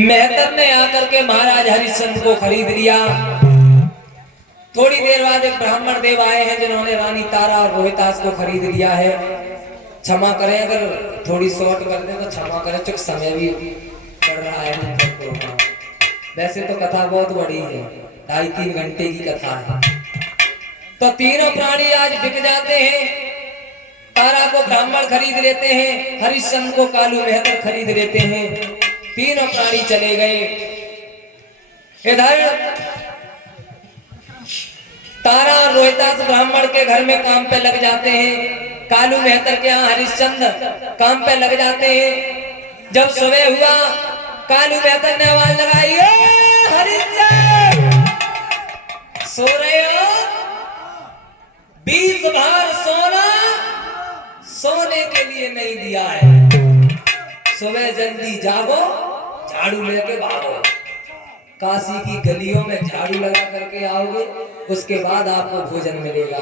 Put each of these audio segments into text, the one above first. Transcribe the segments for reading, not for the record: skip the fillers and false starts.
मेहतर ने आकर के महाराज हरिश्चंद्र को खरीद लिया। थोड़ी देर बाद एक ब्राह्मण देव आए हैं जिन्होंने रानी तारा और रोहितास को खरीद लिया है। क्षमा करें अगर थोड़ी शॉर्ट कर दें तो क्षमा करें, चूंकि समय भी पड़ रहा है। वैसे तो कथा बहुत बड़ी है, 2.5-3 घंटे की कथा है। तो तीनों प्राणी आज बिक जाते हैं। तारा को ब्राह्मण खरीद लेते हैं, हरिश्चंद्र को कालू मेहतर खरीद लेते हैं। तीनों प्राणी चले गए। इधर तारा और रोहितास ब्राह्मण के घर में काम पे लग जाते हैं। कालू मेहतर के यहाँ हरिश्चंद्र काम पे लग जाते हैं। जब सुबह हुआ, कालू मेहतर ने आवाज लगाई, हरिश्चंद्र सो रहे हो? 20 भार सोना सोने के लिए नहीं दिया है। सुबह जल्दी जागो, झाड़ू लेके भागो। काशी की गलियों में झाड़ू लगा करके आओगे, उसके बाद आपको भोजन मिलेगा।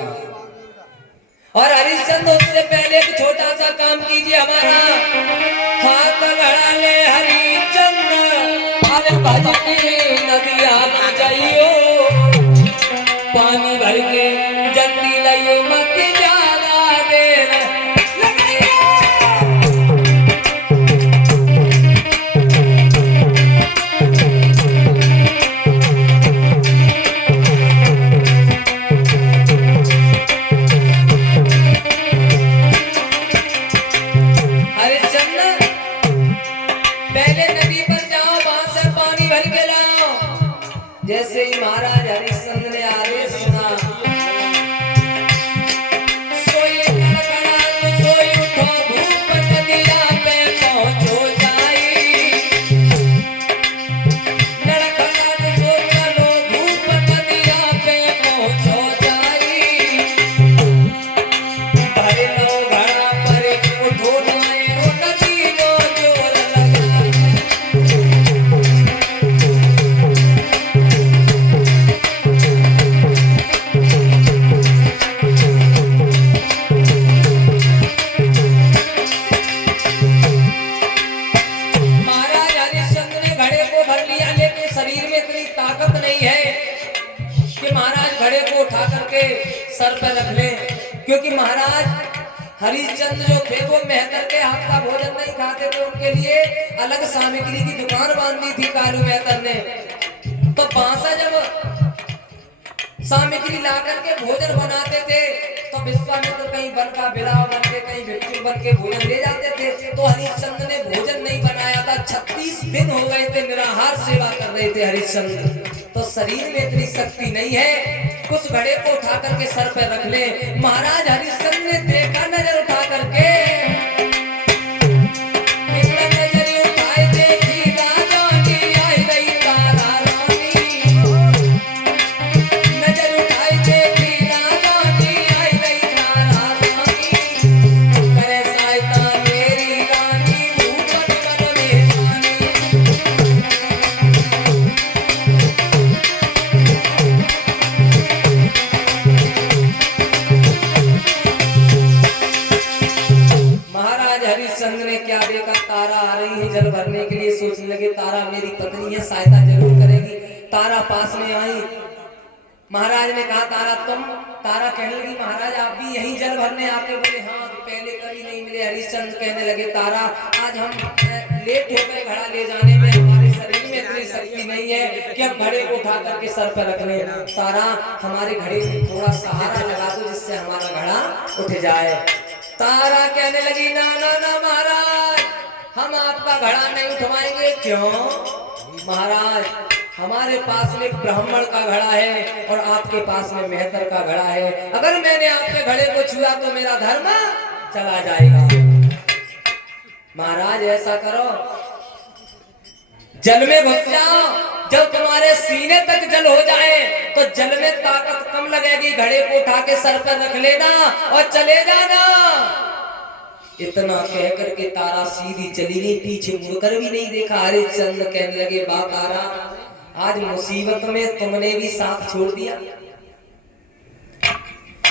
और हरिश्चंद्र उससे पहले एक छोटा सा काम कीजिए हमारा। हाथ बढ़ा ले हरिश्चंद्र, अरे भजनी नदिया ना जाइयो, पानी भर के जल्दी लाइयो, मत ज्यादा देर जैसे ही महाराज हरिश्चंद्र ने आदेश सुना, सोई लड़खड़ा सोई उठो, धूप नदिया पे पहुंचो जाई। लड़खड़ा सो चलो, धूप नदिया पे पहुंचो जाई। भरे लो घड़ा पर उठो नाए, वो नदी को जोर लगा। उठा करके सर पर रख ले, क्योंकि महाराज हरिश्चंद्र जो थे वो मेहतर के हाथ का भोजन नहीं खाते थे। उनके लिए अलग सामग्री की दुकान बांधी थी कालू मेहतर ने। तो बांसा जब सामग्री ला करके भोजन बनाते थे तो विश्वामित्र कहीं बन का बिलाव बन के, कहीं भिक्षुक बन के भोजन ले जाते थे। तो हरिश्चंद्र ने भोजन नहीं बनाया था। 36 दिन हो गए थे, निराहार सेवा कर रहे थे हरिश्चंद्र। तो शरीर में इतनी शक्ति नहीं है, कुछ घड़े को उठा करके सर पे रख ले। महाराज हरिश्चंद्र ने देखा, नजर उठा करके जल भरने के लिए सोचने लगे, तारा मेरी पत्नी है, सहायता जरूर करेगी। तारा पास में आई। महाराज ने कहा, तारा तुम? तारा कहने लगी, महाराज आप भी यहीं जल भरने आते? बोले हाँ, तो पहले कभी नहीं मिले। हरिश्चंद्र कहने लगे, तारा आज हम लेट हो गए घड़ा ले जाने में, हमारे शरीर में इतनी शक्ति नहीं है कि हम घड़े को उठा करके सर पर रख लें। तारा हमारे घड़े में थोड़ा सहारा लगा दो जिससे हमारा घड़ा उठ जाए। तारा कहने लगी, ना ना ना महाराज, हम आपका घड़ा नहीं उठवाएंगे। क्यों? महाराज हमारे पास में ब्राह्मण का घड़ा है और आपके पास में मेहतर का घड़ा है। अगर मैंने आपके घड़े को छुआ तो मेरा धर्म चला जाएगा। महाराज ऐसा करो, जल में घुस जाओ, जब तुम्हारे सीने तक जल हो जाए तो जल में ताकत कम लगेगी, घड़े को उठा के सर पर रख लेना और चले जाना। इतना कह करके तारा सीधी चली गई, पीछे मुड़कर भी नहीं देखा। हरिश्चंद्र कहने लगे, बा तारा, आज मुसीबत में तुमने भी साथ छोड़ दिया।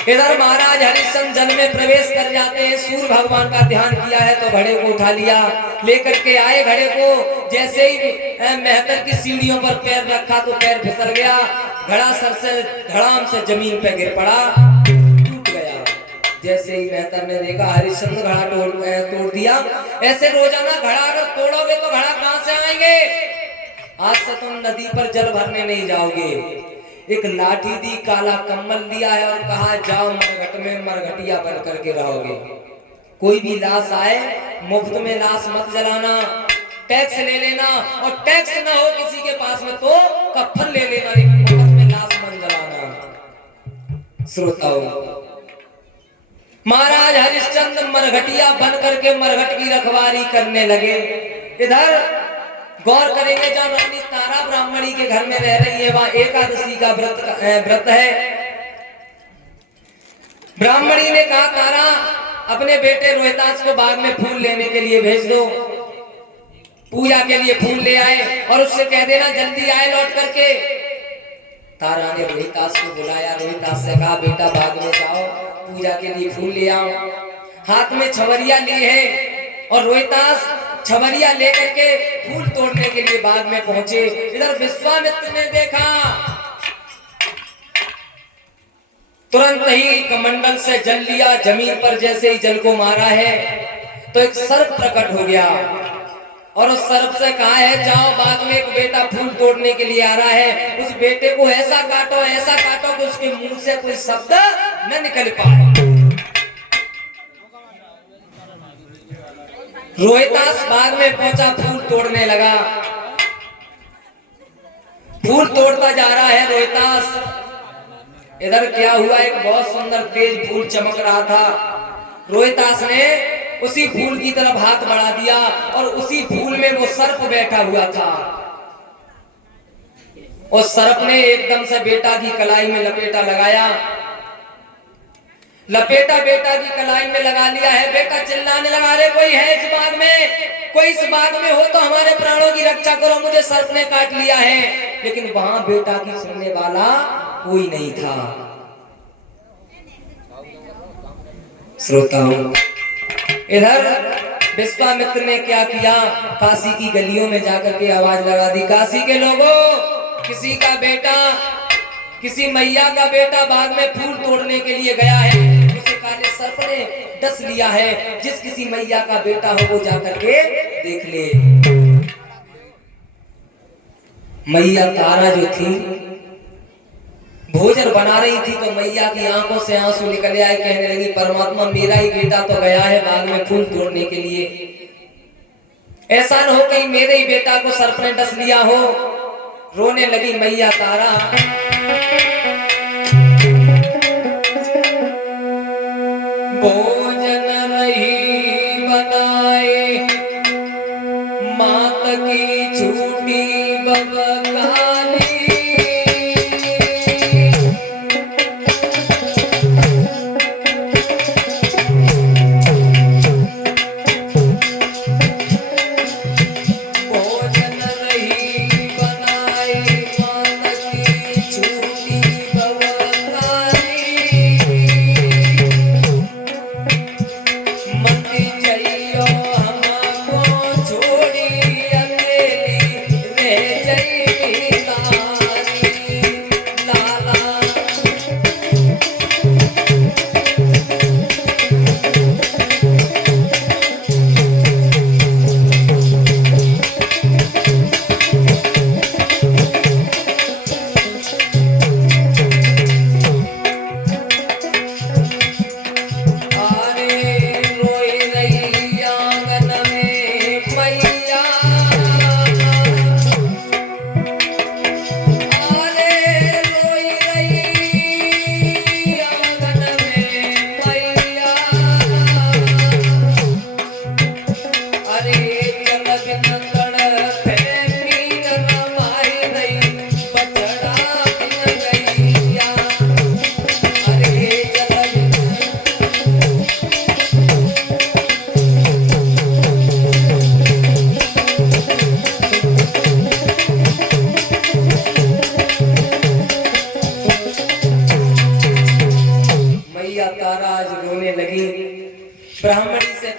इधर महाराज हरिश्चंद्र जल में प्रवेश कर जाते हैं। सूर्य भगवान का ध्यान किया है तो घड़े को उठा लिया, लेकर के आए घड़े को। जैसे ही मेहतर की सीढ़ियों पर पैर रखा तो पैर फिसल गया, घड़ा सर से धड़ाम से जमीन पे गिर पड़ा, टूट गया। जैसे ही मेहतर ने देखा हरिश्चंद्र घड़ा तोड़ दिया। ऐसे रोजाना घड़ा अगर तोड़ोगे तो घड़ा कहां से आएंगे? आज से तुम नदी पर जल भरने नहीं जाओगे। एक लाठी दी, काला कम्बल दिया है और कहा जाओ मरघट में मरघटिया बन करके रहोगे। कोई भी लाश आए मुफ्त में लाश मत जलाना, टैक्स ले लेना, और टैक्स ना हो किसी के पास में तो कफन ले लेना, लेकिन मुफ्त में लाश मत जलाना। श्रोताओं, महाराज हरिश्चंद्र मरघटिया बन करके मरघट की रखवाली करने लगे। इधर गौर करेंगे, जहाँ रानी तारा ब्राह्मणी के घर में रह रही है, वहां एकादशी का व्रत है। ब्राह्मणी ने कहा तारा अपने बेटे रोहितास को बाग में फूल लेने के लिए भेज दो, पूजा के लिए फूल ले आए और उससे कह देना जल्दी आए लौट करके। तारा ने रोहितास को बुलाया, रोहितास से कहा बेटा बाग में जाओ, पूजा के लिए फूल ले आओ। हाथ में छवरिया ली है और रोहितास छवरिया लेकर के फूल तोड़ने के लिए बाग में पहुंचे। इधर विश्वामित्र ने देखा, तुरंत ही कमंडल से जल लिया, जमीन पर जैसे ही जल को मारा है तो एक सर्प प्रकट हो गया और उस सर्प से कहा है जाओ बाग में एक बेटा फूल तोड़ने के लिए आ रहा है, उस बेटे को ऐसा काटो कि उसके मुंह से कोई शब्द न निकल पाए। रोहितास बाग में पहुंचा, फूल तोड़ने लगा, फूल तोड़ता जा रहा है रोहितास। इधर क्या हुआ, एक बहुत सुंदर तेज फूल चमक रहा था। रोहितास ने उसी फूल की तरफ हाथ बढ़ा दिया और उसी फूल में वो सर्प बैठा हुआ था। उस सर्प ने एकदम से बेटा की कलाई में लपेटा लगाया, बेटा की कलाई में लगा लिया है। बेटा चिल्लाने लगा, अरे कोई है इस बाग में, कोई इस बाग में हो तो हमारे प्राणों की रक्षा करो, मुझे सर्प ने काट लिया है। लेकिन वहां बेटा की सुनने वाला कोई नहीं था। श्रोताओं, इधर विश्वामित्र ने क्या किया, काशी की गलियों में जाकर के आवाज लगा दी, काशी के लोगों, किसी का बेटा, किसी मैया का बेटा बाग में फूल तोड़ने के लिए गया है, उसे काले सर्प ने डस लिया है। जिस किसी मैया का बेटा हो वो जाकर के देख ले। मैया तारा जो थी भोजन बना रही थी तो मैया की आंखों से आंसू निकल आए, कहने लगी परमात्मा मेरा ही बेटा तो गया है बाग में फूल तोड़ने के लिए, ऐसा न हो कहीं मेरे ही बेटा को सर्प ने डस लिया हो। रोने लगी मैया तारा। भोजन रही बनाए मात की छूटी बबकाली, छोड़ी अकेली रह जाई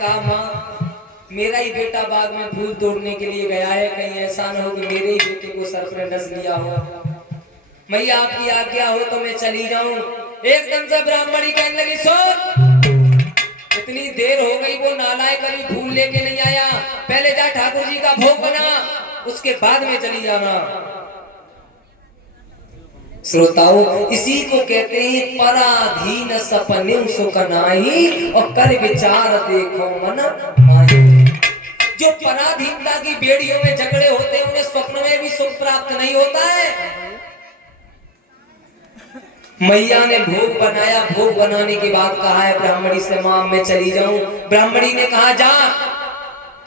कहा माँ मेरा ही बेटा बाग में फूल तोड़ने के लिए गया है, कहीं ऐसा न हो कि मेरे ही बेटे को सर पर डस लिया हो। मैया आपकी आज्ञा हो तो मैं चली जाऊं। एकदम से ब्राह्मणी कहने लगी सुन, इतनी देर हो गई, वो नालायक कभी फूल लेके नहीं आया, पहले जा ठाकुर जी का भोग बना, उसके बाद में चली जाना। श्रोताओं, इसी को कहते हैं पराधीन सपने सुख नाही और कर विचार देखो मन माही। जो पराधीनता की बेड़ियों में झगड़े होते हैं उन्हें स्वप्न में भी सुख प्राप्त नहीं होता है। मैया ने भोग बनाया, भोग बनाने के बाद कहा है ब्राह्मणी से मां मैं चली जाऊं। ब्राह्मणी ने कहा जा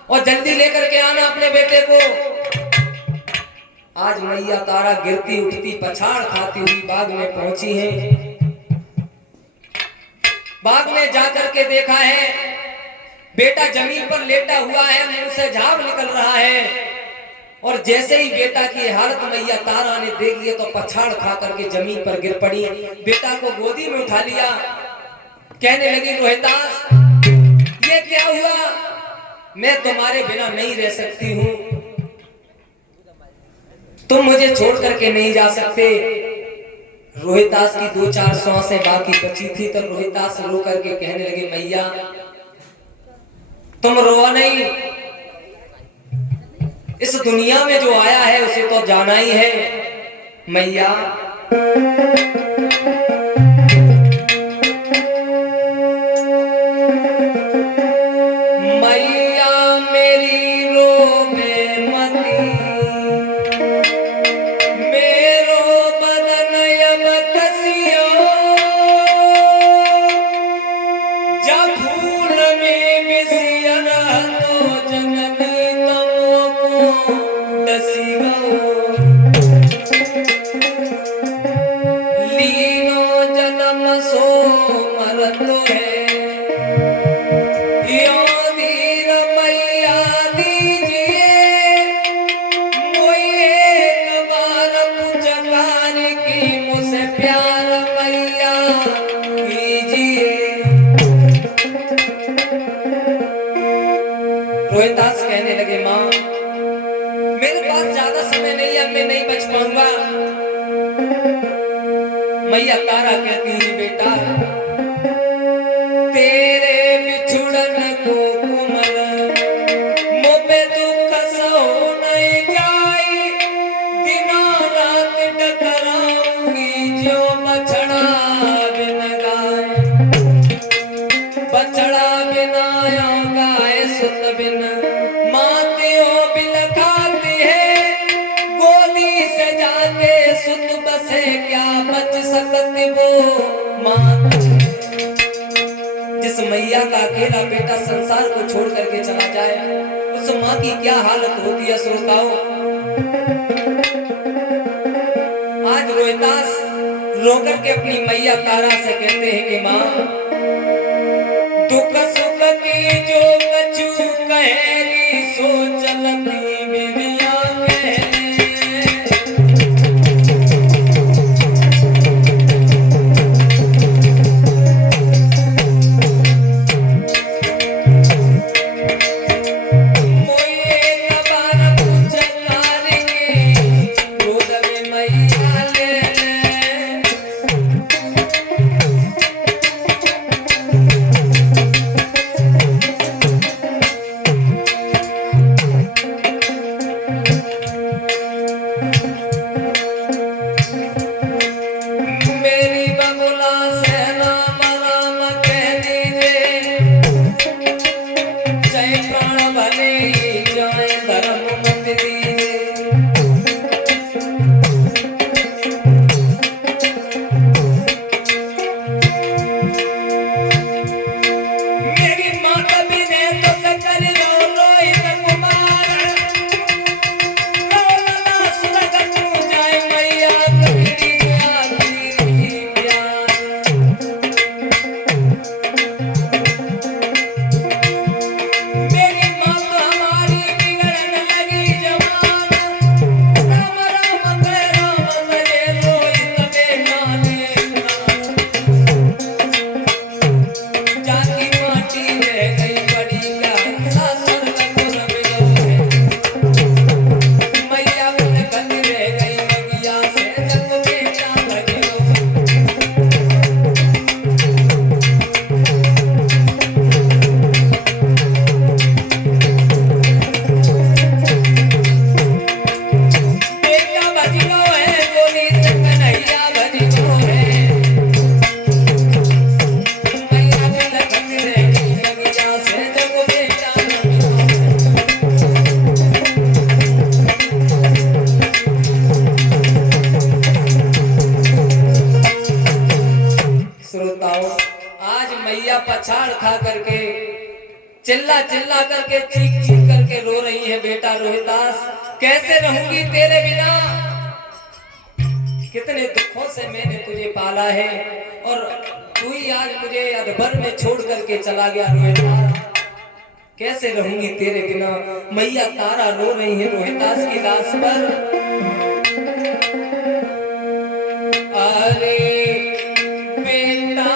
और जल्दी लेकर के आना अपने बेटे को। आज मैया तारा गिरती उठती पछाड़ खाती हुई बाग में पहुंची है। बाग में जाकर के देखा है बेटा जमीन पर लेटा हुआ है, मुंह से झाग निकल रहा है। और जैसे ही बेटा की हालत मैया तारा ने देखी है तो पछाड़ खा करके जमीन पर गिर पड़ी, बेटा को गोदी में उठा लिया। कहने लगी रोहितास ये क्या हुआ, मैं तुम्हारे बिना नहीं रह सकती हूं, तुम मुझे छोड़ करके नहीं जा सकते। रोहितास की 2-4 सांसें बाकी बची थी तो रोहितास रो करके कहने लगे मैया तुम रोआ नहीं, इस दुनिया में जो आया है उसे तो जाना ही है। मैया रोहितास कहने लगे मां मेरे पास ज्यादा समय नहीं है, मैं नहीं बच पाऊंगा। मैया तारा कहती है बेटा तेरे बिछुड़न को कुमर मोपे दुख सो नहीं जाई, दिनों रात डकराऊंगी जो बछड़ा बिन गाय, बछड़ा बिना गाय सुत बिन माते हो बिल खाती है, गोदी से जाके सुत बसे क्या बच सकती वो मां। जिस मैया का अकेला बेटा संसार को छोड़ करके चला जाए उस मां की क्या हालत होती है श्रोताओं। आज रोहितास रोकर के अपनी मैया तारा से कहते हैं कि मां दुख सुख की जो कछु कहेरी सो चलती मेरिया चिल्ला चिल्ला करके चीख चीख करके रो रही है बेटा रोहितास, कैसे रहूंगी तेरे बिना, कितने दुखों से मैंने तुझे पाला है और तू ही आज मुझे अधभर में छोड़ करके चला गया रोहितास, कैसे रहूंगी तेरे बिना। मैया तारा रो रही है रोहितास की लाश पर। अरे बेटा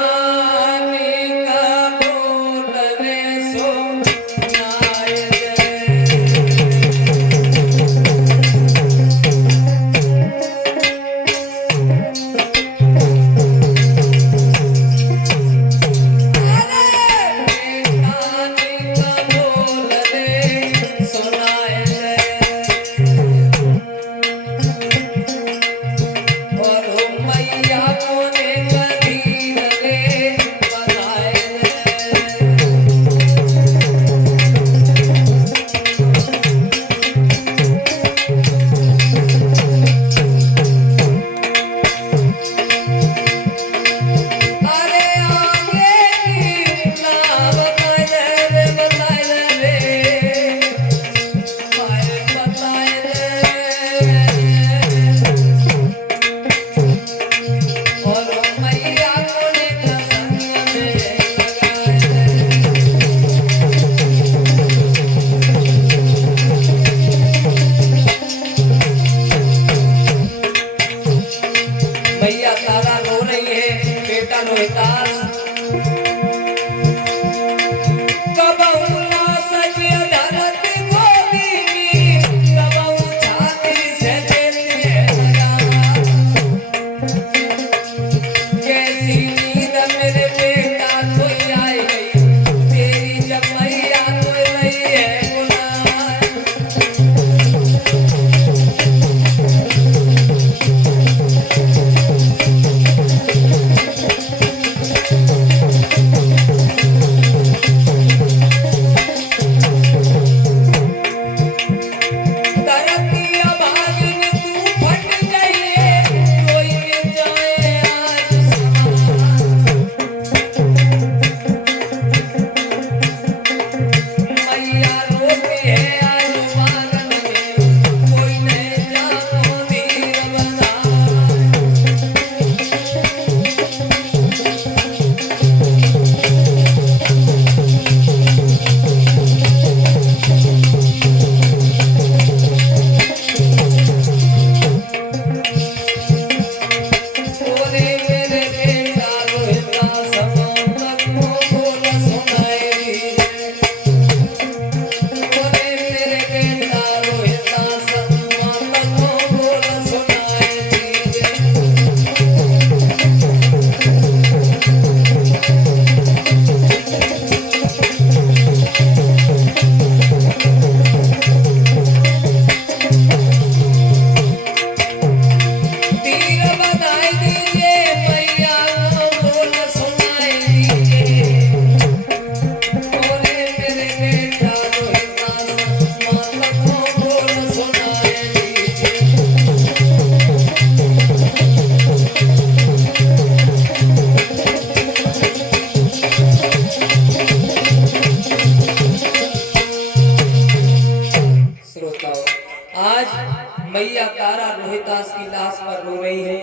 मैया तारा रोहितास की लाश पर रो रही है,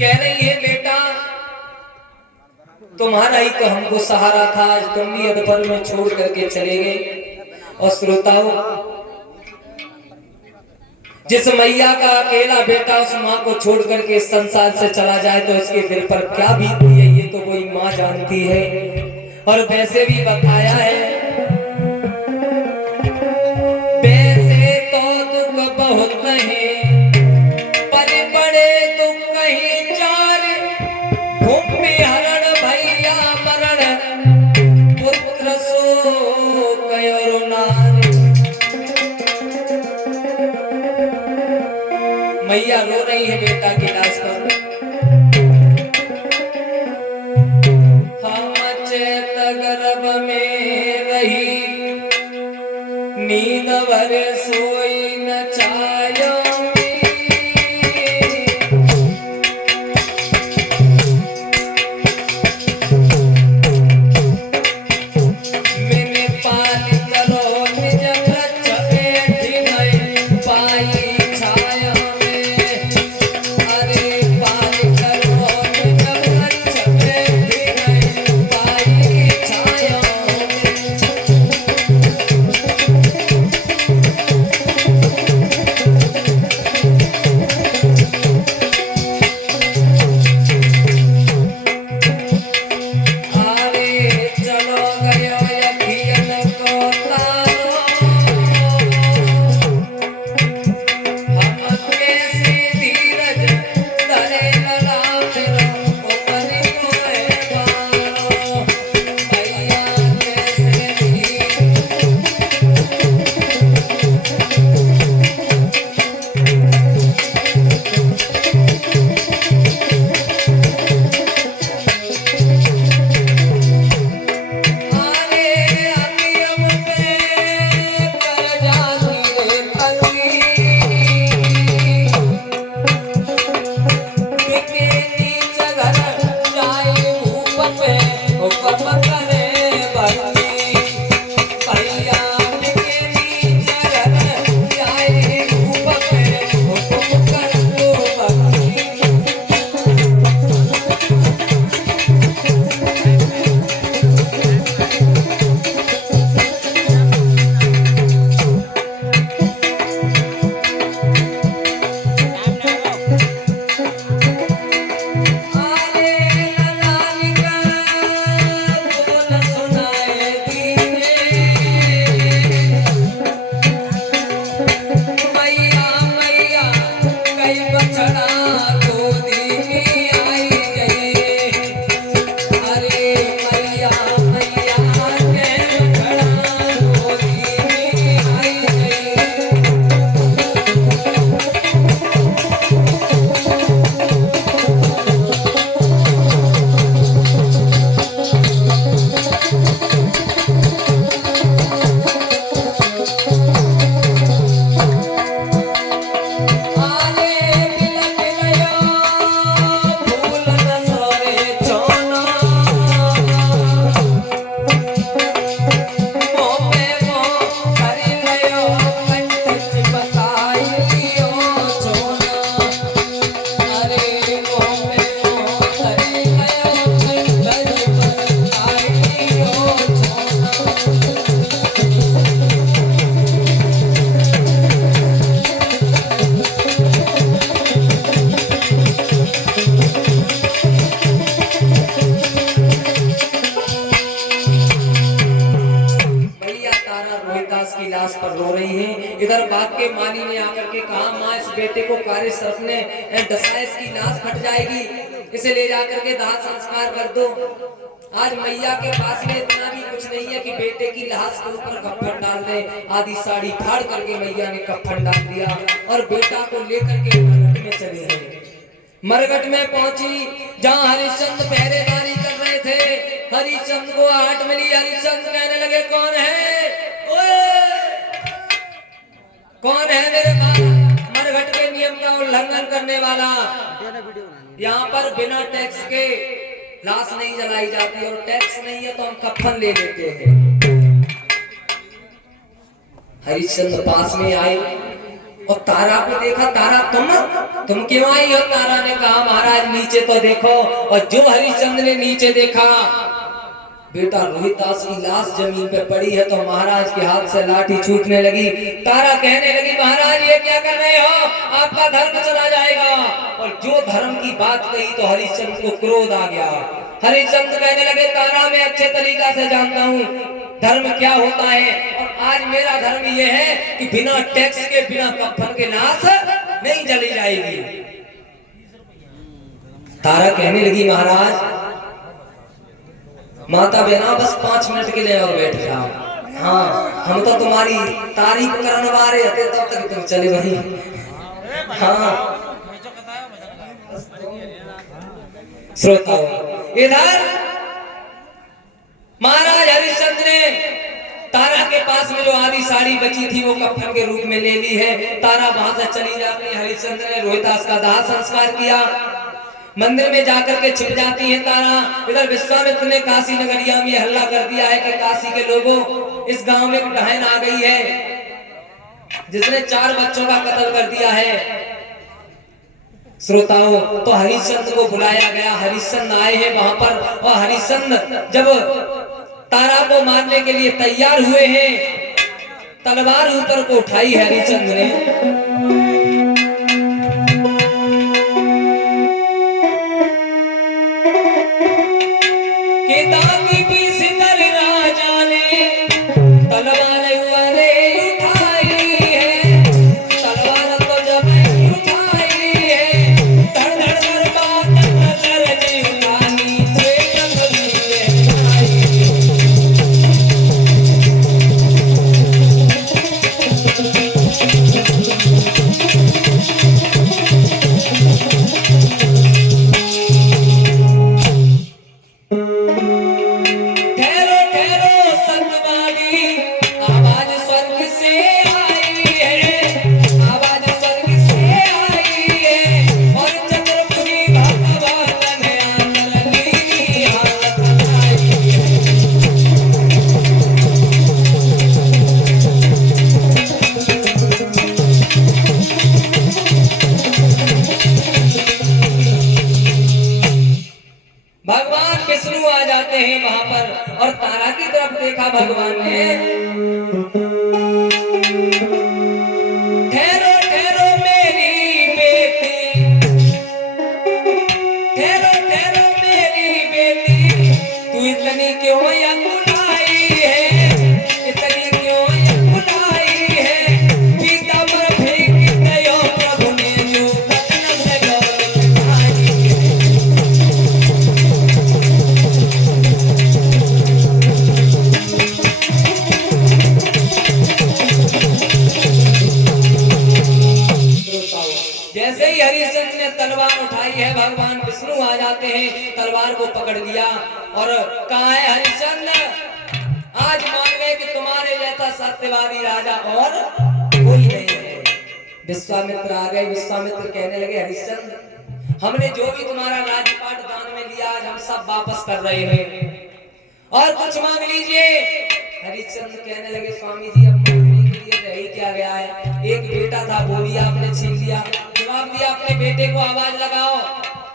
कह रही है बेटा तुम्हारा ही तो हमको सहारा था, आज तुम भी अधपर में छोड़ करके चले गए। और श्रोताओं, जिस मैया का अकेला बेटा उस माँ को छोड़ करके इस संसार से चला जाए तो इसके दिल पर क्या बीतती है ये तो वही माँ जानती है। और वैसे भी बताया है, वैसे तो दुख बहुत है पर बड़े दुख कहीं चार, भूमि हरण भैया मरण पुत्र सो कयो नारी। मैया रो रही है बेटा की लाश पर। हम चेत गर्भ में रही नींद भर सोई न चायो, इधर भाग के माली ने आकर के कहा, माँ इस बेटे को कार्य सर्प ने डसा, इसकी लाश फट जाएगी, इसे ले जाकर के दाह संस्कार कर दो। आज मैया के पास में इतना भी कुछ नहीं है कि बेटे की लाश के ऊपर कफन डाल दे। आधी साड़ी फाड़ करके मैया ने कफन डाल दिया और बेटा को लेकर के मरघट में चली गई। मरघट में पहुंची जहां हरिश्चंद्र पहरेदारी कर रहे थे। हरिश्चंद्र को आहट मिली। हरिश्चंद्र कहने लगे, कौन है? ओए! कौन है मेरे मरघट के नियम का उल्लंघन करने वाला? यहाँ पर बिना टैक्स के लाश नहीं जलाई जाती, और टैक्स नहीं है तो हम कफन ले लेते हैं। हरिश्चंद्र पास में आए और तारा को देखा। तारा तुम क्यों आई हो? तारा ने कहा, महाराज नीचे तो देखो। और जो हरिश्चंद्र ने नीचे देखा, बेटा रोहिदास की लाश जमीन पे पड़ी है, तो महाराज के हाथ से लाठी छूटने लगी। तारा कहने लगी, महाराज ये क्या कर रहे हो? आपका धर्म चला जाएगा। और जो धर्म की बात कही तो हरिश्चंद्र को क्रोध आ गया। हरिश्चंद्र कहने लगे, तारा मैं अच्छे तरीका से जानता हूँ धर्म क्या होता है, और आज मेरा धर्म ये है कि बिना टैक्स के, बिना कफन के लाश नहीं जली जाएगी। तारा कहने लगी, महाराज माता बहना बस 5 मिनट के लिए और बैठ जाओ। हाँ, हम तो तुम्हारी तारीफ करने वाले थे, तब तक तुम चले वही। हाँ श्रोताओ, इधर महाराज हरिश्चंद्र ने तारा के पास में जो आधी साड़ी बची थी वो कफन के रूप में ले ली है। तारा वहां से चली जाती है। हरिश्चंद्र ने रोहिदास का दाह संस्कार किया। मंदिर में जाकर के छिप जाती है तारा। इधर विश्वामित्र ने काशी नगरिया में हल्ला कर दिया है कि काशी के लोगों, इस गांव में एक बहन आ गई है जिसने 4 बच्चों का कत्ल कर दिया है। श्रोताओं, तो हरिश्चंद्र को बुलाया गया। हरिश्चंद्र आए हैं वहां पर, और हरिश्चंद्र जब तारा को मारने के लिए तैयार हुए हैं, तलवार ऊपर को उठाई है हरिश्चंद्र ने। भगवान ने, ठहरो ठहरो मेरी बेटी, ठहरो ठहरो मेरी बेटी, तू इतनी क्यों अकुलाई है, इतनी क्यों अकुलाई है, पीता पर फेंक दयो प्रभु ने जो बचन से जैसे ही हरिश्चंद्र ने तलवार उठाई है, भगवान विष्णु आ जाते हैं, तलवार को पकड़ लिया और कहा है हरिश्चंद्र, आज मान गए कि तुम्हारे जैसा सत्यवादी राजा और कोई नहीं है। विश्वामित्र आ गए। विश्वामित्र कहने लगे हरिश्चंद्र, हमने जो भी तुम्हारा राजपाट दान में लिया आज हम सब वापस कर रहे हैं और कुछ मांग लीजिए। हरिश्चंद्र कहने लगे स्वामी जी, अब मांगने के लिए रह ही क्या गया है, एक बेटा था वो भी आपने छीन लिया। जवाब दिया अपने बेटे को आवाज लगाओ,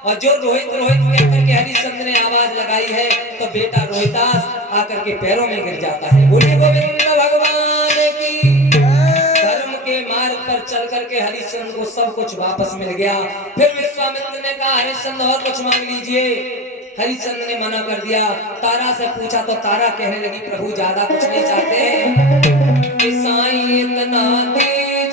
और जो रोहित रोहित कहकर के हरिश्चंद्र ने आवाज लगाई है तो बेटा रोहिदास आकर के पैरों में गिर जाता है। बोलिए गोविंद भगवान की। धर्म के मार्ग पर चल करके हरिश्चंद्र को सब कुछ वापस मिल गया। फिर विश्वामित्र ने कहा हरिश्चंद्र और कुछ मांग लीजिए। हरिश्चंद्र ने मना कर दिया। तारा से पूछा तो तारा कहने लगी प्रभु ज्यादा कुछ नहीं चाहते, साईं इतना दीजिए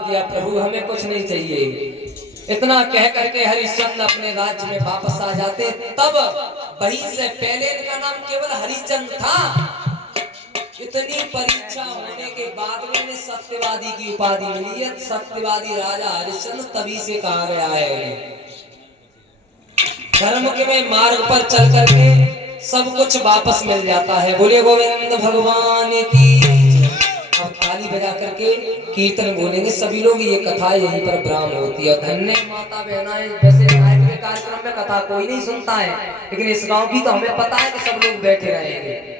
किया, प्रभु हमें कुछ नहीं चाहिए। इतना कह करके हरिश्चंद्र अपने राज्य में वापस आ जाते। तब वहीं से पहले इनका नाम केवल हरिश्चंद्र था। इतनी परीक्षा होने के बाद में इन्हें सत्यवादी की उपाधि मिली है। सत्यवादी राजा हरिश्चंद्र तभी से कहा गया है इन्हें। धर्म के में मार्ग पर चल करके सब कुछ वापस मिल जाता है। बोले गोविंद भगवान की। अब ताली बजा करके कीर्तन बोलेंगे सभी लोग। ये कथा यहीं पर ब्राह्म होती है। धन्य माता बहनाएं, वैसे के कार्यक्रम में कथा कोई नहीं सुनता है, लेकिन इस गांव की तो हमें पता है कि सब लोग बैठे रहेंगे।